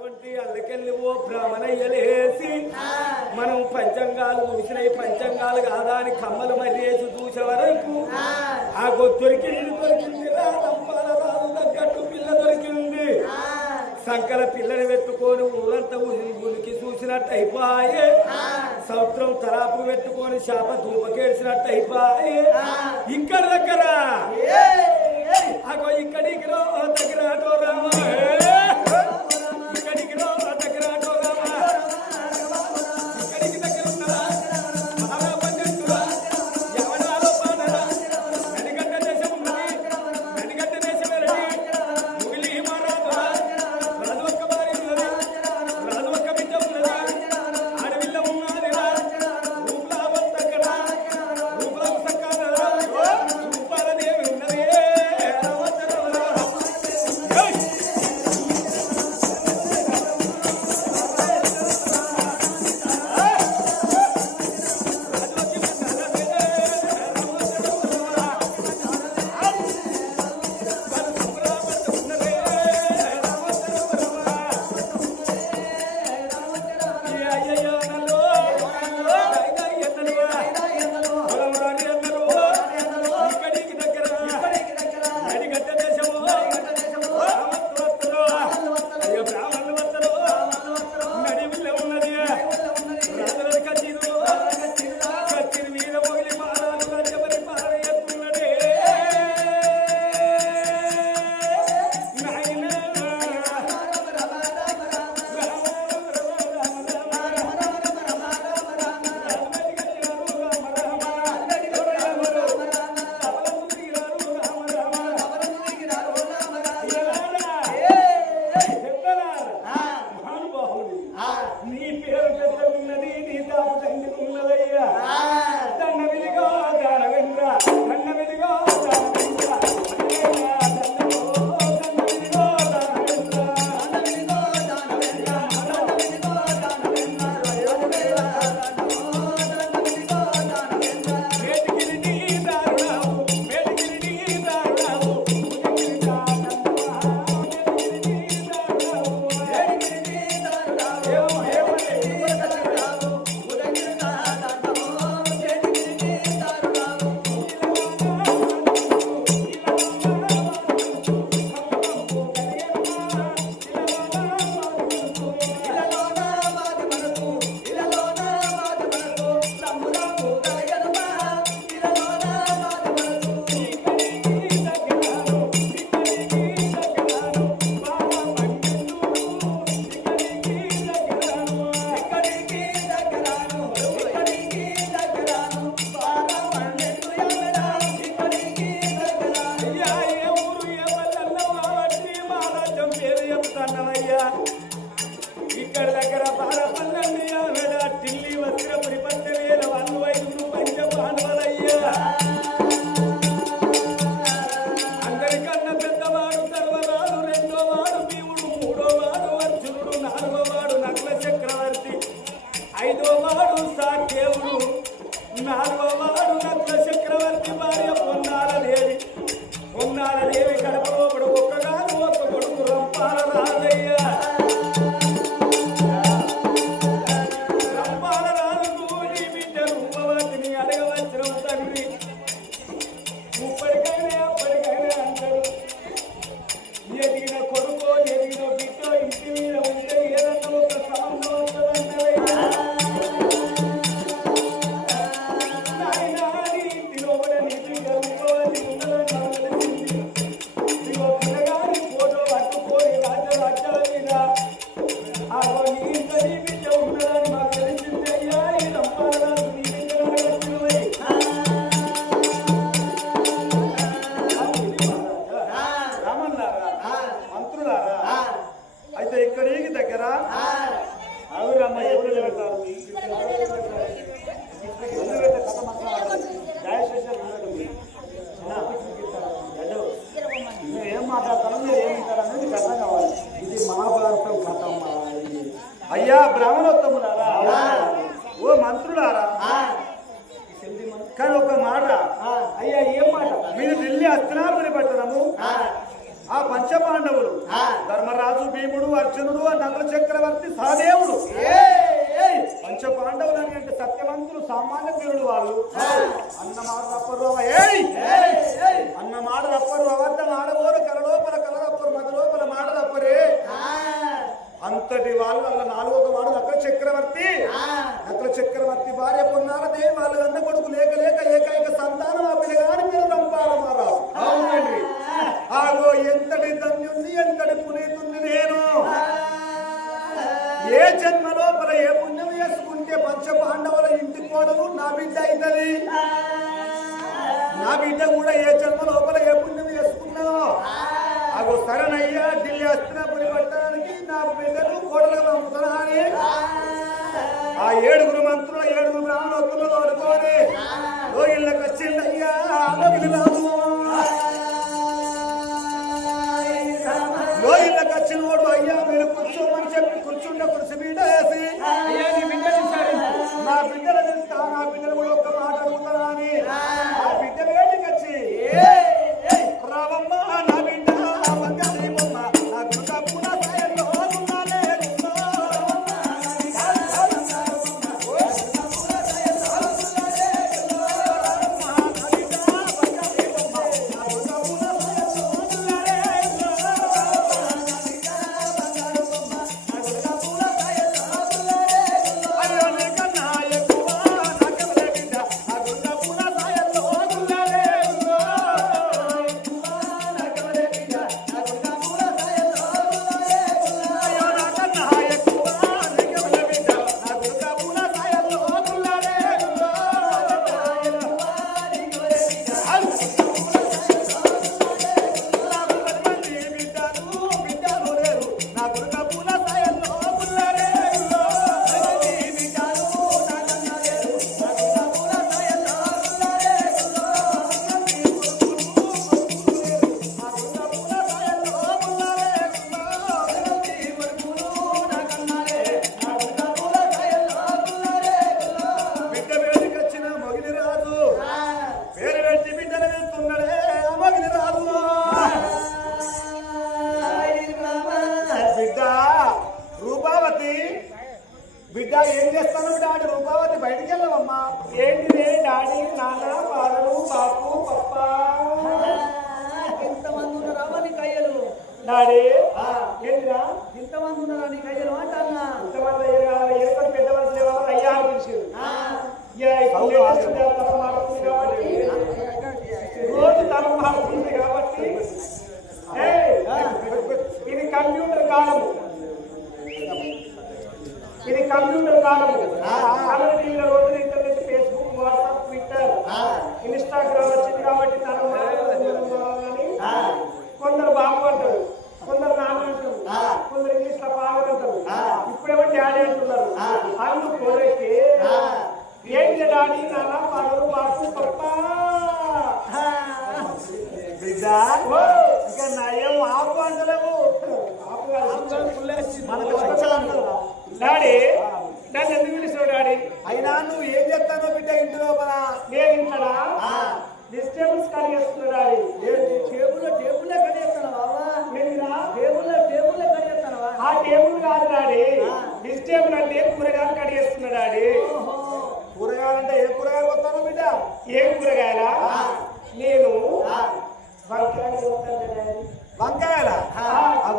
అటువంటి అల్లకెళ్ళి ఓ బ్రాహ్మణయ్యలేసి మనం పంచంగాలు చూసినాయి పంచంగాలు కాదా అని కమ్మలు మర్రేసి చూసే వరకు ఆ దొరికింది దొరికింది తగ్గట్టు పిల్ల దొరికింది. సంకల పిల్లని పెట్టుకొని ఊరంతా ఉనికి చూసినట్టు అయిపోయి సముద్రం తరాపు పెట్టుకొని శాప దూపకేసినట్టు అయిపోయి ఇక్కడ దగ్గర అగో ఇక్కడ ఇక్కడ దగ్గర రామ ఐదో వాడు సాకేవుడు నాలుగో వాడు నత్న చక్రవర్తి భార్య పొన్నాల దేవి పొన్నాల దేవి కడపలోపడు ఒక్కగాను ఒక్క కొడుకు రంపాల రాజయ్య. ఆ నకుల చక్రవర్తి సహదేవుడు. పంచపాండవులు అని అంటే సత్యవంతులు సామాన్య వీరుడు వాళ్ళు అన్న మాట తప్పరు ఏయ్ అన్న మాట తప్పరు అబద్ధం ఆడబోరు కలలోపల కల తప్పరు మధ్య లోపల మాట తప్పరే. అంతటి వాళ్ళు అలా నాలుగో వాడు నకుల చక్రవర్తి. నకుల చక్రవర్తి భార్య పొన్నారదే బిడ్డ కూడా ఏ జన్మ లోపల ఏ పుణ్యం వేసుకున్నానో అగో సరేనయ్యా ఢిల్లీ అస్తినాపురి పట్టడానికి నా బిడ్డను కోడలుగా పంపుతున్నా అని ఆ ఏడుగురు మంత్రులు ఏడుగురు బ్రాహ్మణోత్తులు తోడుకొని లోగిళ్ళకి వచ్చిండయ్యా లోగిలి రాజు లోగిళ్ళకి వచ్చిన వాడు అయ్యా మీరు కూర్చోమని చెప్పి కూర్చుండే కుర్చీ మీద వేసి నీ బిడ్డలు బిడ్డలు నా బిడ్డలు కూడా ఒక్క మాట బిడ్డ ఏం చేస్తాను డాడీ రూపావతి బయటికి వెళ్ళవమ్మా. ఏంటిదే? డాడీ నాన్న ఫాదరు బాపు పప్ప. ఇంతమంది ఉన్నారా నీ కయ్యలు? డాడీ ఏంటిరా? ఇంతమంది ఉన్నారా నీ కయ్యలు అంటన్నా? ఇంతమంది అయ్యారు? ఏర్పడి పెద్ద మనుషులు ఎవరు అయ్యా అని అంటున్నారు అందుకు కోరేసి ఏంటి డాడీ నాన్న? పగలు బాపు పప్ప బిడ్డ ఇక నయం ఆపు అంటలేవు? డాడీ నన్ను ఎందుకు పిలిచావు డాడీ? అయినా నువ్వు ఏం చెప్తానో బిడ్డ ఇంటి లోపల.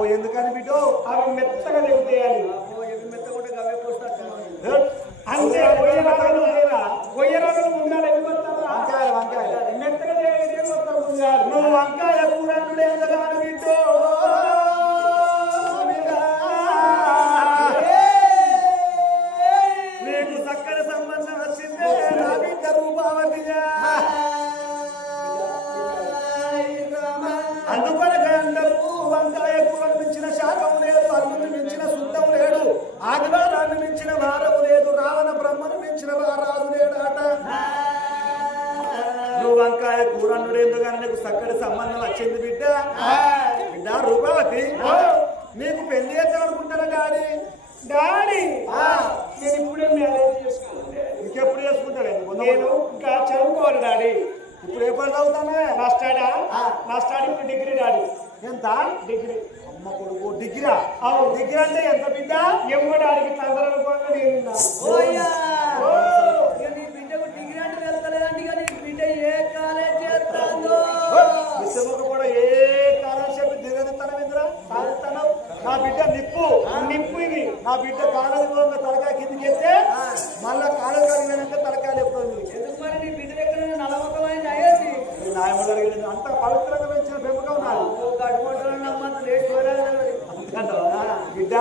ఎందుకని బిడ్డు? అవి మెత్తగా తెగుతాయని మెత్తకుండా గవే పోస్తాను అంతే రూపావతి నీకు పెళ్ళి చేద్దాం అనుకుంటారా డాడీ? డాడీ! ఆ, నేను ఇప్పుడే మ్యారేజ్ చేసుకుంటే ఇంకెప్పుడు చేసుకుంటావు నేను ఇంకా చదువుకోవాలి డాడీ. ఇప్పుడు ఏ పని చదువుతానే? నా స్టాడా నా స్టాడీ ఇప్పుడు డిగ్రీ డాడీ. ఎంత? డిగ్రీ. అమ్మ కొడుకు డిగ్రా అవును. డిగ్రీ అంటే ఎంత బిడ్డ? ఇవ్వడానికి తొందరగా నేను ఓయ్యా ఓ. నా బిడ్డ కాలంలో తలకాయ కిందికి వేస్తే మళ్ళా కాలం కలిగినాక తలకాయ లేపుతుంది. ఎందుకు మరి నీ బిడ్డ దగ్గర నలవకమైన అంత పవిత్రంగా పెంచిన నాది బిడ్డ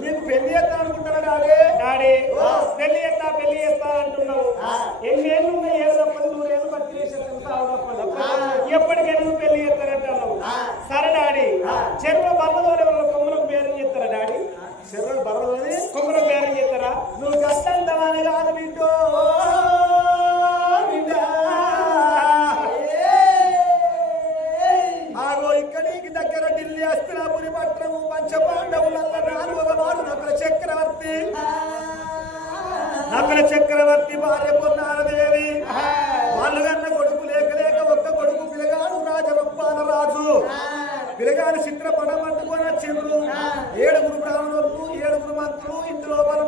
నీకు పెళ్ళి అనుకుంటారా డాడీ? డాడీ. పెళ్ళి చేస్తా పెళ్ళి చేస్తా అంటున్నావు. ఉన్నాయి? తప్పదు ఎప్పటికైనా పెళ్ళి చేస్తానంటున్నావు. సరే డాడీ. చెరువు బర్రలోనే వాళ్ళ కొమ్మలకు బేరం చేస్తారా డాడీ చెరువు బర్రలోనే కొమ్మలకు బేరం చేస్తారా? నువ్వు కష్టంతమని కాదు బిడ్డో. ఇక్కడికి దగ్గర ఢిల్లీ అస్తినాపురి పట్టణము పంచపాండవులల్ల నాలుగవ వాడు నకుల చక్రవర్తి. నకుల చక్రవర్తి భార్య బ్రాహ్మణులు ఏడుగురు మంత్రులు